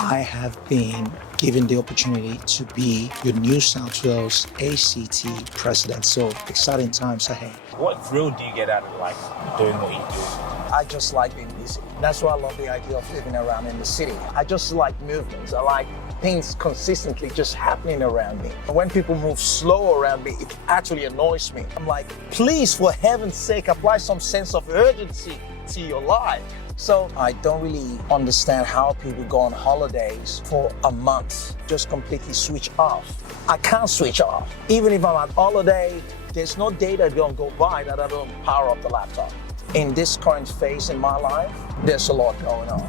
I have been given the opportunity to be your New South Wales ACT President. So exciting times ahead. What thrill do you get out of doing what you do? I just like being busy. That's why I love the idea of living around in the city. I just like movements. I like things consistently just happening around me. When people move slow around me, it actually annoys me. I'm like, please, for heaven's sake, apply some sense of urgency to your life. So I don't really understand how people go on holidays for a month, just completely switch off. I can't switch off. Even if I'm on holiday, there's no day that don't go by that I don't power up the laptop. In this current phase in my life, there's a lot going on.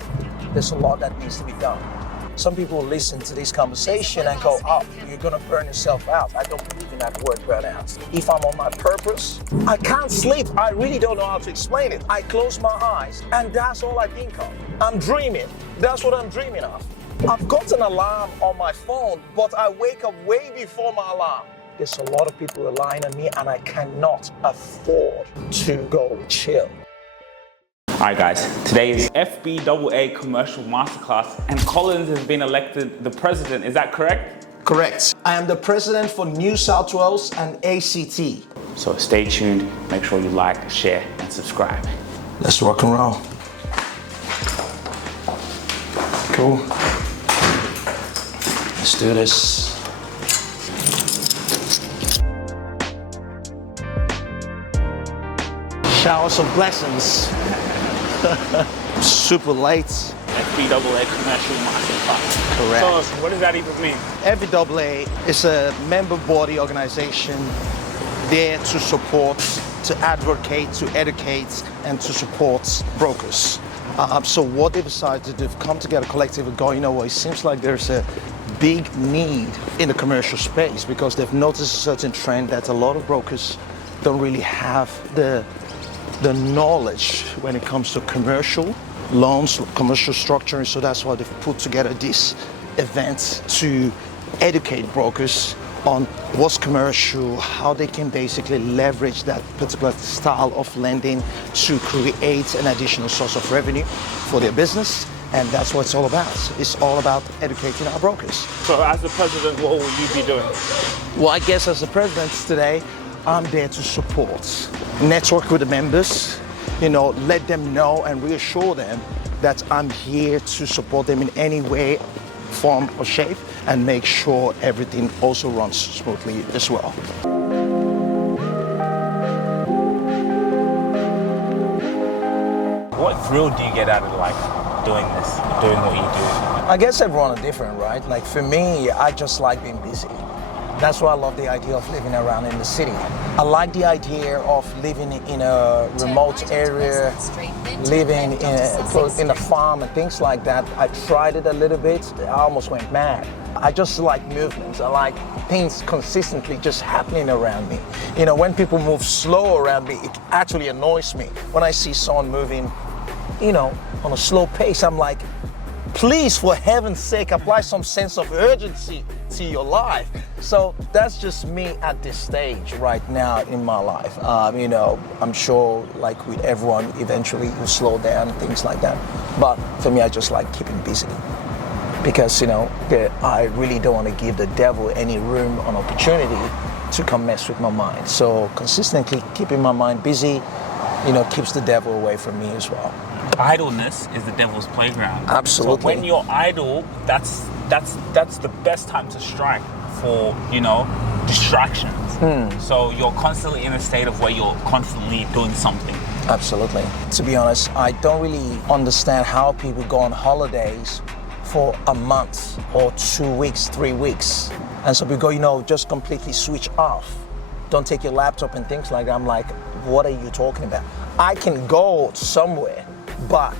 There's a lot that needs to be done. Some people listen to this conversation and go, oh, you're gonna burn yourself out. I don't believe in that word burnout. If I'm on my purpose, I can't sleep. I really don't know how to explain it. I close my eyes and that's all I think of. I'm dreaming. That's what I'm dreaming of. I've got an alarm on my phone, but I wake up way before my alarm. There's a lot of people relying on me and I cannot afford to go chill. Alright guys, today is FPWA Commercial Masterclass and Collins has been elected the president, is that correct? Correct. I am the president for New South Wales and ACT. So stay tuned, make sure you like, share and subscribe. Let's rock and roll. Cool. Let's do this. Showers of blessings. Super late. FPWA Commercial Masterclass. Correct. So what does that even mean? FPWA is a member body organization there to support, to advocate, to educate, and to support brokers. So what they decided to do, they've come together collectively, go, you know what, it seems like there's a big need in the commercial space because they've noticed a certain trend that a lot of brokers don't really have the knowledge when it comes to commercial loans, commercial structuring. So that's why they've put together this event to educate brokers on what's commercial, how they can basically leverage that particular style of lending to create an additional source of revenue for their business. And that's what it's all about. It's all about educating our brokers. So as the president, what will you be doing? Well, I guess as the president today, I'm there to support, network with the members, let them know and reassure them that I'm here to support them in any way, form or shape, and make sure everything also runs smoothly as well. What thrill do you get out of doing this, doing what you do? I guess everyone are different, right? Like for me, I just like being busy. That's why I love the idea of living around in the city. I like the idea of living in a remote area, living in a farm and things like that. I tried it a little bit, I almost went mad. I just like movements. I like things consistently just happening around me. When people move slow around me, it actually annoys me. When I see someone moving, on a slow pace, I'm like, please, for heaven's sake, apply some sense of urgency to your life. So that's just me at this stage right now in my life. I'm sure like with everyone, eventually you slow down, things like that. But for me, I just like keeping busy because, I really don't want to give the devil any room or opportunity to come mess with my mind. So consistently keeping my mind busy, keeps the devil away from me as well. Idleness is the devil's playground. Absolutely. So when you're idle, that's the best time to strike for, distractions. So you're constantly in a state of where you're constantly doing something. Absolutely. To be honest, I don't really understand how people go on holidays for a month or 2 weeks, 3 weeks. And so people go, just completely switch off. Don't take your laptop and things like that. I'm like, what are you talking about? I can go somewhere, but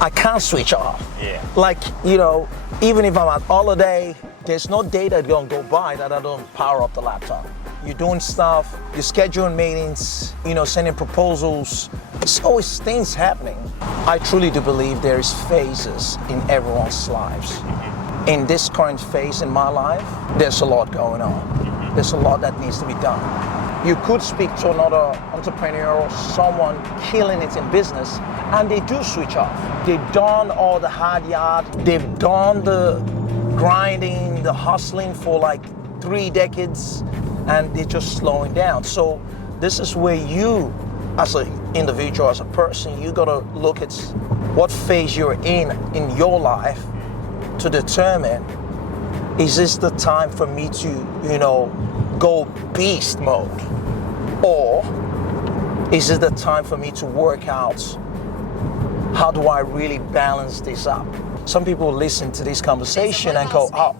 I can't switch off. Yeah. Like, even if I'm on holiday, there's no day that don't go by that I don't power up the laptop. You're doing stuff, you're scheduling meetings, sending proposals. There's always things happening. I truly do believe there is phases in everyone's lives. In this current phase in my life, there's a lot going on. There's a lot that needs to be done. You could speak to another entrepreneur or someone killing it in business, and they do switch off. They've done all the hard yard, they've done the grinding, the hustling for like 3 decades, and they're just slowing down. So this is where you, as an individual, as a person, you gotta look at what phase you're in your life to determine, is this the time for me to, go beast mode? Or is it the time for me to work out, how do I really balance this up? Some people listen to this conversation and go, oh,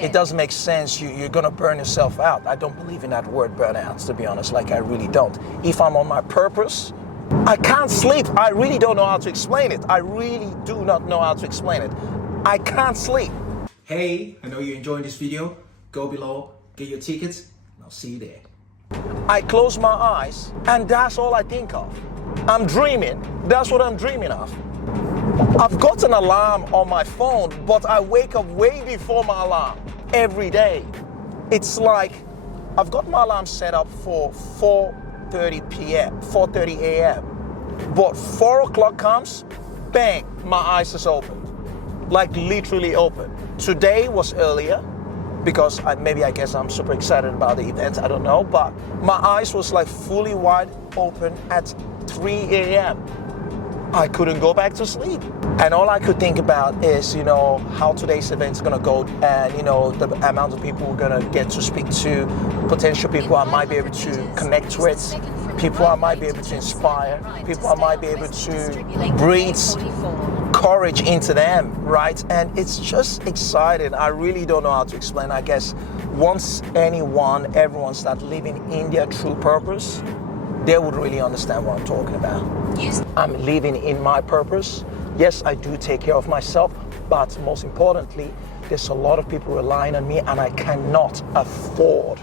it doesn't make sense, you're gonna burn yourself out. I don't believe in that word burnout, to be honest, like I really don't. If I'm on my purpose, I can't sleep. I really don't know how to explain it. I really do not know how to explain it. I can't sleep. Hey, I know you're enjoying this video. Go below, get your tickets, and I'll see you there. I close my eyes, and that's all I think of. I'm dreaming. That's what I'm dreaming of. I've got an alarm on my phone, but I wake up way before my alarm every day. It's like I've got my alarm set up for 4:30 a.m. But 4 o'clock comes, bang, my eyes is open. Like literally open. Today was earlier because I guess I'm super excited about the event, I don't know, but my eyes was like fully wide open at 3 a.m. I couldn't go back to sleep. And all I could think about is, how today's event's gonna go, and, the amount of people we're gonna get to speak to, potential people I might be able to connect with, people I might be able to inspire, people I might be able to breathe courage into them, right? And it's just exciting. I really don't know how to explain. I guess once everyone start living in their true purpose, they would really understand what I'm talking about. Yes. I'm living in my purpose. Yes, I do take care of myself, but most importantly, there's a lot of people relying on me, and I cannot afford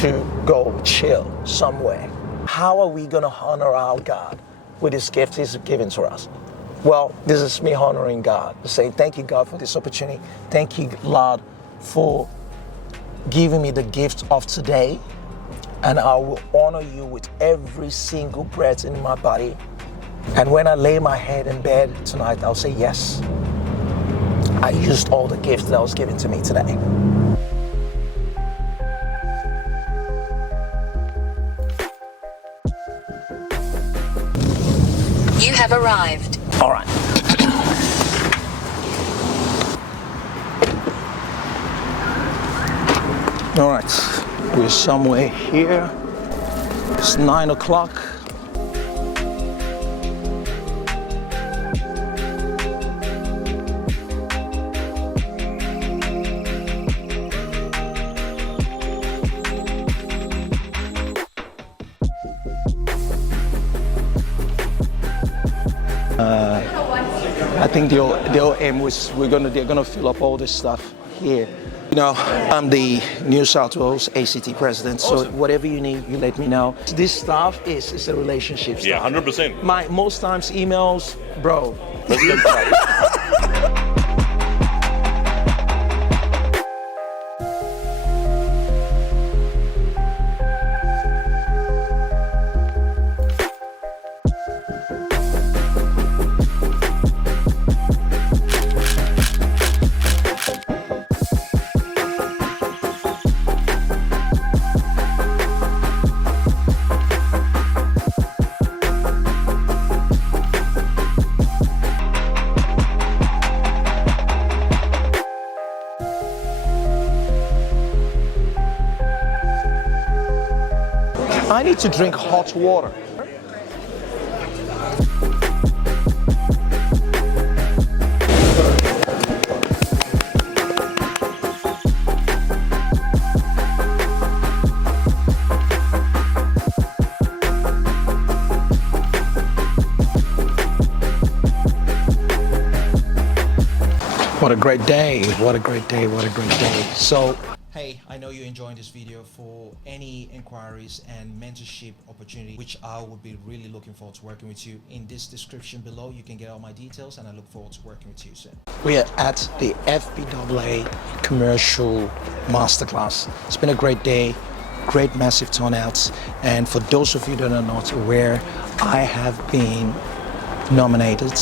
to go chill somewhere. How are we gonna honor our God with this gift He's given to us? Well, this is me honoring God, saying thank you, God, for this opportunity. Thank you, Lord, for giving me the gift of today. And I will honor you with every single breath in my body. And when I lay my head in bed tonight, I'll say, yes, I used all the gifts that was given to me today. You have arrived. All right. All right, we're somewhere here. It's 9 o'clock. I think the whole aim was they're gonna fill up all this stuff here. I'm the New South Wales ACT President, so whatever you need, you let me know. This stuff is a relationship stuff. Yeah, 100%. Most times emails, bro. I need to drink hot water. What a great day, what a great day, what a great day. So, hey, I know you're enjoying this video. For any inquiries and mentorship opportunity, which I would be really looking forward to working with you, in this description below, you can get all my details, and I look forward to working with you soon. We are at the FPWA Commercial Masterclass. It's been a great day. great, massive turnouts. And for those of you that are not aware, I have been nominated,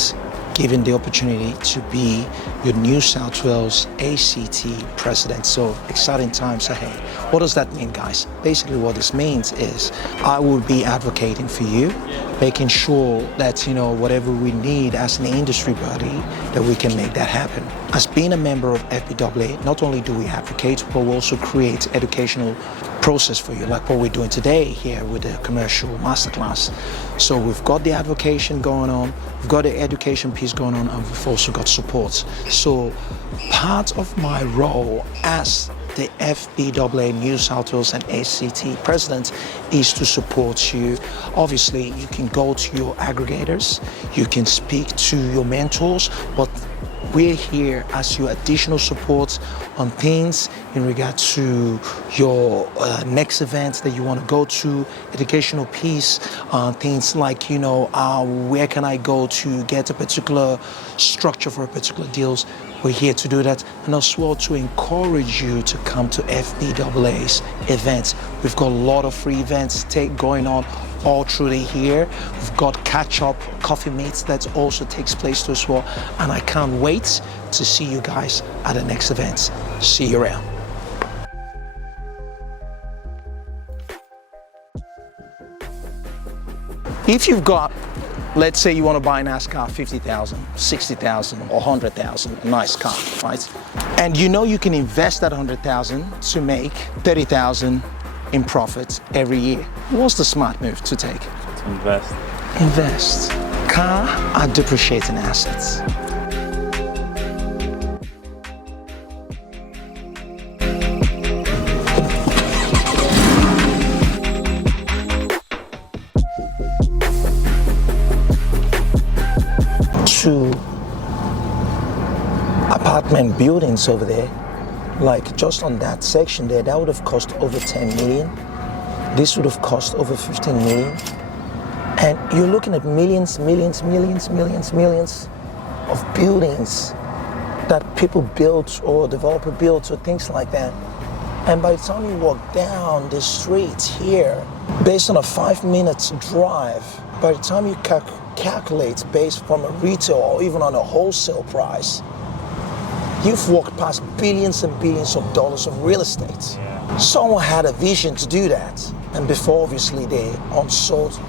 given the opportunity to be your New South Wales ACT President. So exciting times ahead. What does that mean, guys? Basically what this means is I will be advocating for you, making sure that, whatever we need as an industry body, that we can make that happen. As being a member of FPWA, not only do we advocate, but we also create educational process for you, like what we're doing today here with the commercial masterclass. So we've got the advocacy going on, we've got the education piece going on, and we've also got support. So part of my role as the FPWA New South Wales and ACT President is to support you. Obviously, you can go to your aggregators, you can speak to your mentors, but we're here as your additional support on things in regard to your next events that you want to go to, educational piece, things like, where can I go to get a particular structure for a particular deals. We're here to do that, and as well to encourage you to come to FPWA's events. We've got a lot of free events going on all through the year. We've got catch-up coffee meets that also takes place too as well, and I can't wait to see you guys at the next events. See you around. If you've got, let's say you want to buy a nice car, 50,000, 60,000, or 100,000, a nice car, right? And you can invest that 100,000 to make 30,000 in profit every year. What's the smart move to take? To invest. Invest. Car are depreciating assets. To apartment buildings over there, like just on that section there, that would have cost over 10 million. This would have cost over 15 million. And you're looking at millions of buildings that people built or developer built or things like that. And by the time you walk down the street here, based on a 5-minute drive, by the time you calculate based from a retail or even on a wholesale price, you've walked past billions and billions of dollars of real estate. Yeah. Someone had a vision to do that, and before obviously they unsold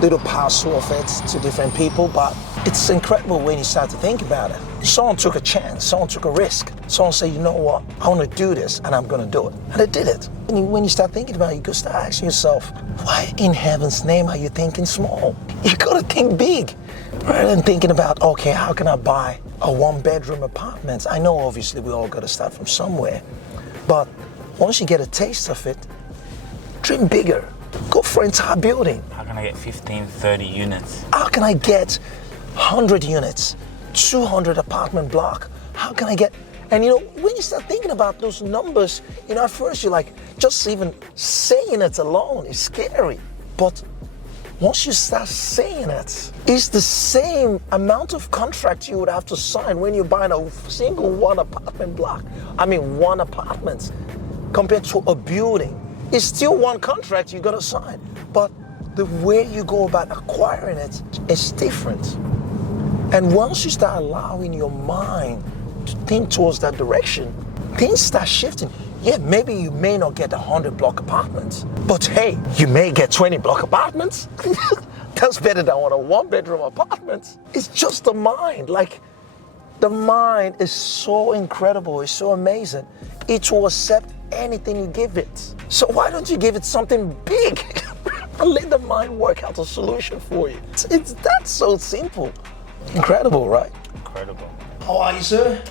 little parcel of it to different people, but it's incredible when you start to think about it. Someone took a chance, someone took a risk. Someone said, you know what, I want to do this and I'm going to do it. And they did it. And when you start thinking about it, you could start asking yourself, why in heaven's name are you thinking small? You got to think big. Rather than thinking about, okay, how can I buy a 1-bedroom apartment? I know obviously we all got to start from somewhere, but once you get a taste of it, dream bigger. Go for an entire building. How can I get 15, 30 units? How can I get 100 units, 200 apartment block? How can I get, and when you start thinking about those numbers, at first you're like, just even saying it alone is scary. But once you start saying it, it's the same amount of contract you would have to sign when you're buying a single one apartment block. One apartment compared to a building. It's still one contract you gotta sign, but the way you go about acquiring it is different. And once you start allowing your mind to think towards that direction, things start shifting. Yeah, maybe you may not get 100-block apartments, but hey, you may get 20-block apartments. That's better than a 1-bedroom apartment. It's just the mind. Like, the mind is so incredible, it's so amazing. It will accept anything you give it. So why don't you give it something big and let the mind work out a solution for you? It's that so simple. Incredible, right? Incredible. How are you, sir?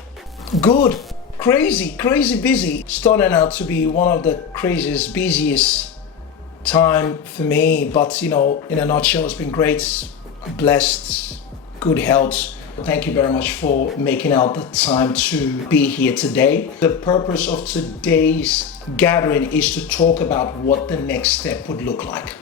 Good. Crazy busy. Starting out to be one of the craziest, busiest time for me, but in a nutshell, it's been great. Blessed, good health. Thank you very much for making out the time to be here today. The purpose of today's gathering is to talk about what the next step would look like.